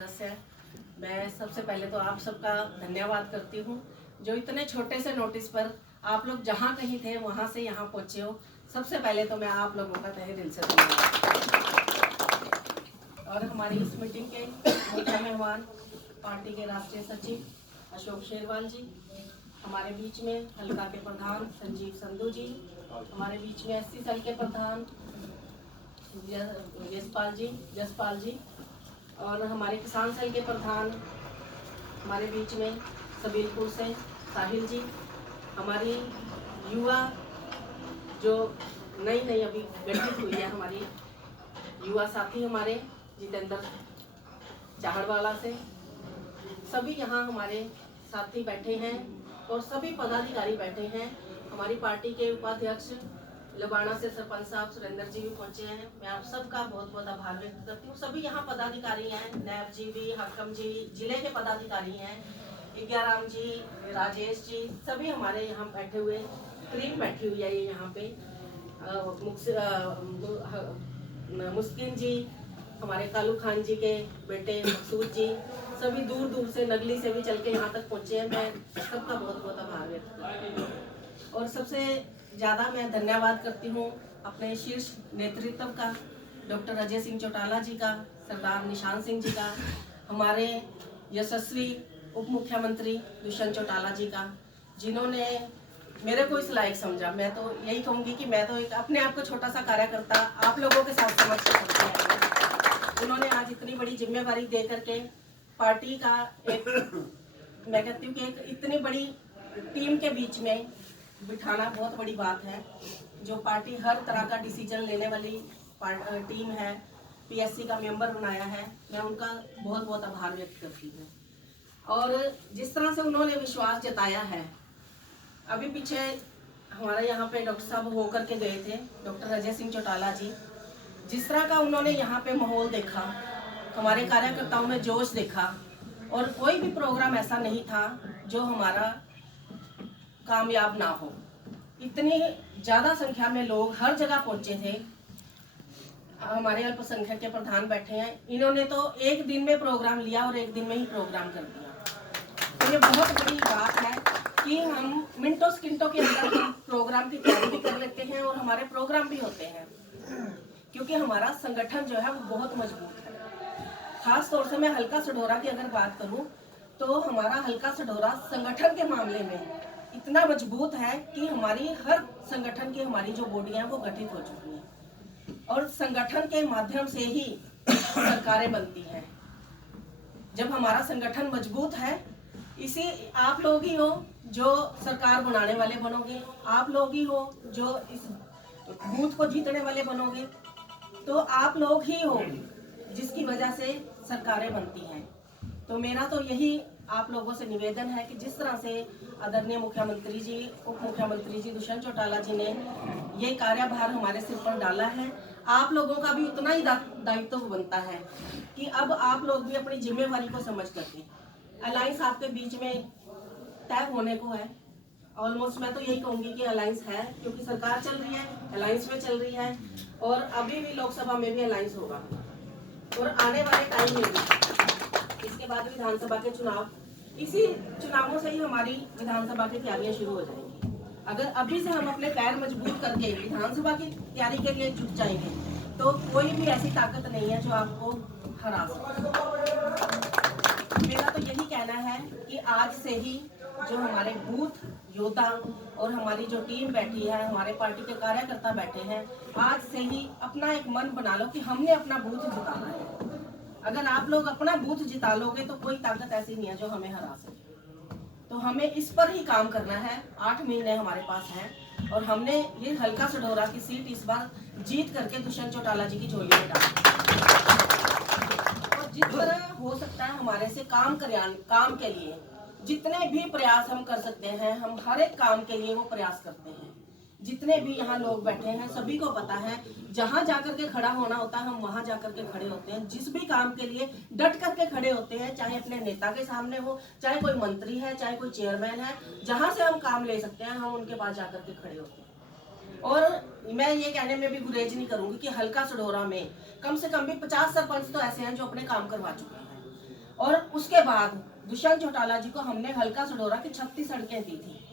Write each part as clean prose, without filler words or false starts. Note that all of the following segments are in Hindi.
है। मैं सबसे पहले तो आप सबका धन्यवाद करती हूँ जो इतने छोटे से नोटिस पर आप लोग जहाँ कहीं थे वहाँ से यहाँ पहुँचे हो। सबसे पहले तो मैं आप लोगों का तहे दिल से धन्यवाद। और हमारी इस मीटिंग के मुख्य मेहमान पार्टी के राष्ट्रीय सचिव अशोक शेरवाल जी, हमारे बीच में हल्का के प्रधान संजीव संधू जी, हमारे बीच में SC सेल के प्रधान जसपाल जी, और हमारे किसान सेल के प्रधान हमारे बीच में सबीलपुर से साहिल जी, हमारी युवा जो नई अभी गठित हुई है, हमारी युवा साथी हमारे जितेंद्र चाहड़वाला से, सभी यहाँ हमारे साथी बैठे हैं और सभी पदाधिकारी बैठे हैं। हमारी पार्टी के उपाध्यक्ष लबाना से सरपंच साहब सुरेंद्र जी भी पहुंचे हैं। मैं आप सबका बहुत बहुत आभार व्यक्त करती हूँ। सभी यहाँ पदाधिकारी हैं, नैब जी भी, हकम जी, जिले के पदाधिकारी हैं, इग्याराम जी, राजेश जी, सभी हमारे यहाँ बैठे हुए, टीम बैठी हुई है ये यहाँ पे। मुस्किन जी, हमारे कालू खान जी के बेटे मकसूद जी, सभी दूर दूर से नगली से भी चल के यहाँ तक पहुँचे हैं। मैं सबका बहुत बहुत आभार व्यक्त करती हूँ। और सबसे ज़्यादा मैं धन्यवाद करती हूँ अपने शीर्ष नेतृत्व का, डॉक्टर अजय सिंह चौटाला जी का, सरदार निशान सिंह जी का, हमारे यशस्वी उप मुख्यमंत्री दुष्यंत चौटाला जी का, जिन्होंने मेरे को इस लायक समझा। मैं तो यही कहूँगी कि मैं तो एक अपने आप को छोटा सा कार्यकर्ता आप लोगों के साथ समझ कर सकती हूँ। उन्होंने आज इतनी बड़ी जिम्मेवारी दे करके पार्टी का एक, मैं कहती हूँ कि एक इतनी बड़ी टीम के बीच में बिठाना बहुत बड़ी बात है। जो पार्टी हर तरह का डिसीजन लेने वाली टीम है, PSC का मेंबर बनाया है, मैं उनका बहुत बहुत आभार व्यक्त करती हूँ। और जिस तरह से उन्होंने विश्वास जताया है, अभी पीछे हमारे यहाँ पे डॉक्टर साहब होकर के गए थे, डॉक्टर अजय सिंह चौटाला जी, जिस तरह का उन्होंने यहाँ पे माहौल देखा, हमारे कार्यकर्ताओं में जोश देखा, और कोई भी प्रोग्राम ऐसा नहीं था जो हमारा कामयाब ना हो। इतनी ज़्यादा संख्या में लोग हर जगह पहुंचे थे। हमारे अल्पसंख्यक के प्रधान बैठे हैं, इन्होंने तो एक दिन में प्रोग्राम लिया और एक दिन में ही प्रोग्राम कर दिया। तो ये बहुत बड़ी बात है कि हम मिनटों सेकंडों के अंदर प्रोग्राम की तैयारी भी कर लेते हैं और हमारे प्रोग्राम भी होते हैं, क्योंकि हमारा संगठन जो है वो बहुत मजबूत है। खास तौर से मैं हल्का सढौरा की अगर बात करूं तो हमारा हल्का सढौरा संगठन के मामले में इतना मजबूत है कि हमारी हर संगठन की हमारी जो बॉडियां हैं वो गठित हो चुकी हैं और संगठन के माध्यम से ही सरकारें बनती हैं। जब हमारा संगठन मजबूत है, इसी आप लोग ही हो जो सरकार बनाने वाले बनोगे, आप लोग ही हो जो इस बूथ को जीतने वाले बनोगे, तो आप लोग ही हो जिसकी वजह से सरकारें बनती हैं। तो मेरा तो यही आप लोगों से निवेदन है कि जिस तरह से आदरणीय मुख्यमंत्री जी, उप मुख्यमंत्री जी दुष्यंत चौटाला जी ने ये कार्यभार हमारे सिर पर डाला है, आप लोगों का भी उतना ही दायित्व बनता है कि अब आप लोग भी अपनी जिम्मेवारी को समझ करके, अलायंस आपके बीच में तय होने को है। ऑलमोस्ट मैं तो यही कहूँगी कि अलायंस है, क्योंकि सरकार चल रही है, अलायंस में चल रही है, और अभी भी लोकसभा में भी अलायंस होगा और आने वाले टाइम में भी, इसके बाद विधानसभा के चुनाव, इसी चुनावों से ही हमारी विधानसभा की तैयारियां शुरू हो जाएंगी। अगर अभी से हम अपने पैर मजबूत करके विधानसभा की तैयारी के लिए जुट जाएंगे तो कोई भी ऐसी ताकत नहीं है जो आपको हरा सके। मेरा तो यही कहना है कि आज से ही जो हमारे बूथ योद्धा और हमारी जो टीम बैठी है, हमारे पार्टी के कार्यकर्ता बैठे हैं, आज से ही अपना एक मन बना लो कि हमने अपना बूथ जिताना है। अगर आप लोग अपना बूथ जिता लोगे तो कोई ताकत ऐसी नहीं है जो हमें हरा सके। तो हमें इस पर ही काम करना है। 8 महीने हमारे पास हैं और हमने ये हल्का सढौरा की सीट इस बार जीत करके दुष्यंत चौटाला जी की झोली में डाली। और जिस तरह हो सकता है हमारे से काम के लिए जितने भी प्रयास हम कर सकते हैं, हम हर एक काम के लिए वो प्रयास करते हैं। जितने भी यहाँ लोग बैठे हैं सभी को पता है, जहाँ जाकर के खड़ा होना होता है हम वहाँ जाकर के खड़े होते हैं। जिस भी काम के लिए डट करके खड़े होते हैं, चाहे अपने नेता के सामने हो, चाहे कोई मंत्री है, चाहे कोई चेयरमैन है, जहाँ से हम काम ले सकते हैं हम उनके पास जाकर के खड़े होते हैं। और मैं ये कहने में भी गुरेज नहीं करूंगी कि हल्का सढौरा में कम से कम भी 50 सरपंच तो ऐसे हैं जो अपने काम करवा चुके हैं। और उसके बाद दुष्यंत चौटाला जी को हमने हल्का सडोरा की 36 सड़कें दी थी।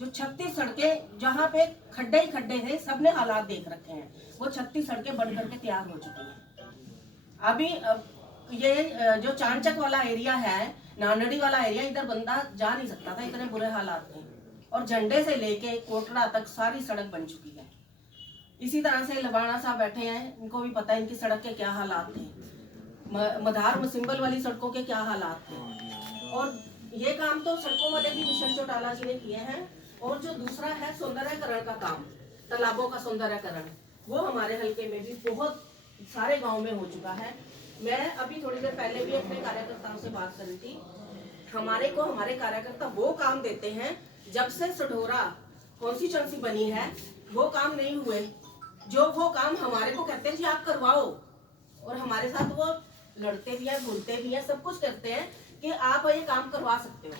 जो 36 सड़कें जहाँ पे खड्डे ही खड्डे थे, सबने हालात देख रखे हैं, वो 36 सड़कें बन करके तैयार हो चुकी हैं। अभी ये जो चांचक वाला एरिया है, नानड़ी वाला एरिया, इधर बंदा जा नहीं सकता था, इतने बुरे हालात थे। और झंडे से लेके कोटड़ा तक सारी सड़क बन चुकी है। इसी तरह से लवाना साहब बैठे हैं, इनको भी पता है इनकी सड़क के क्या हालात थे, मधार मसिंबल वाली सड़कों के क्या हालात थे। और ये काम तो सड़कों वाले भी दुष्यंत चौटाला जी ने किए हैं। और जो दूसरा है सौंदर्यकरण का काम, तालाबों का सौंदर्यकरण, वो हमारे हल्के में भी बहुत सारे गाँव में हो चुका है। मैं अभी थोड़ी देर पहले भी अपने कार्यकर्ताओं से बात कर रही थी। हमारे कार्यकर्ता वो काम देते हैं, जब से सढौरा कॉन्स्टिट्यूएंसी बनी है वो काम नहीं हुए, जो वो काम हमारे को कहते हैं जी आप करवाओ, और हमारे साथ वो लड़ते भी हैं, बोलते भी हैं, सब कुछ करते हैं कि आप ये काम करवा सकते हो।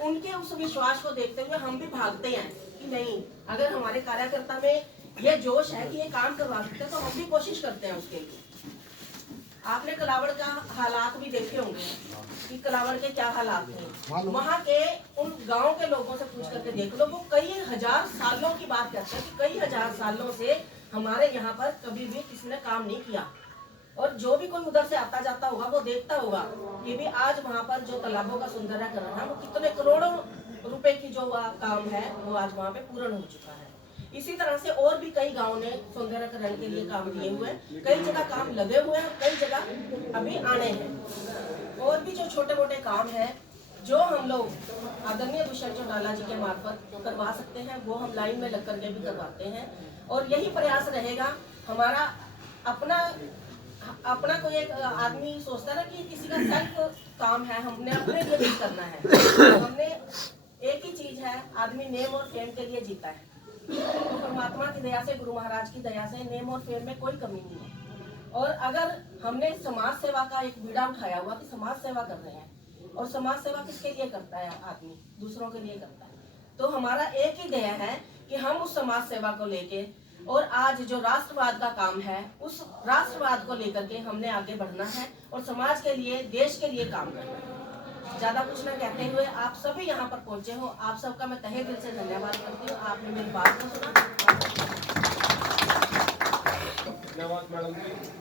उनके उस विश्वास को देखते हुए हम भी भागते हैं कि नहीं, अगर हमारे कार्यकर्ता में ये जोश है कि ये काम करवा सकते हैं तो हम भी कोशिश करते हैं उसके लिए। आपने कलावड़ का हालात भी देखे होंगे कि कलावड़ के क्या हालात थे। वहाँ के उन गांव के लोगों से पूछ करके देख लो, वो कई हजार सालों की बात करते हैं कि कई हजार सालों से हमारे यहाँ पर कभी भी किसी ने काम नहीं किया। और जो भी कोई उधर से आता जाता होगा वो देखता होगा कि भी आज वहाँ पर जो तालाबों का सौंदर्यकरण है वो कितने करोड़ों रुपए की जो काम है वो आज वहाँ पे पूर्ण हो चुका है। इसी तरह से और भी कई गांव ने सौंदर्यकरण के लिए काम किए हुए हैं, कई जगह काम लगे हुए हैं, कई जगह अभी आने हैं। और भी जो छोटे मोटे काम हैं जो हम लोग आदरणीय दुष्यंत चौटाला जी के मार्फत करवा सकते हैं, वो हम लाइन में लग करके भी करवाते हैं। और यही प्रयास रहेगा हमारा। अपना कोई एक आदमी सोचता है ना कि किसी का सेल्फ काम है, हमने अपने लिए कुछ करना है। हमने एक ही चीज है, आदमी नेम और फेम के लिए जीता है। तो परमात्मा की दया से, गुरु महाराज की दया से नेम और फेम में कोई कमी नहीं है। और अगर हमने समाज सेवा का एक बीड़ा उठाया हुआ कि समाज सेवा कर रहे हैं, और समाज सेवा किसके लिए करता है आदमी? दूसरों के लिए करता है। तो हमारा एक ही ध्येय है कि हम उस समाज सेवा को लेके, और आज जो राष्ट्रवाद का काम है उस राष्ट्रवाद को लेकर के हमने आगे बढ़ना है और समाज के लिए, देश के लिए काम करना है। ज्यादा कुछ न कहते हुए आप सभी यहाँ पर पहुंचे हो, आप सबका मैं तहे दिल से धन्यवाद करती हूँ। आपने मेरी बात को सुना। धन्यवाद मैडम जी।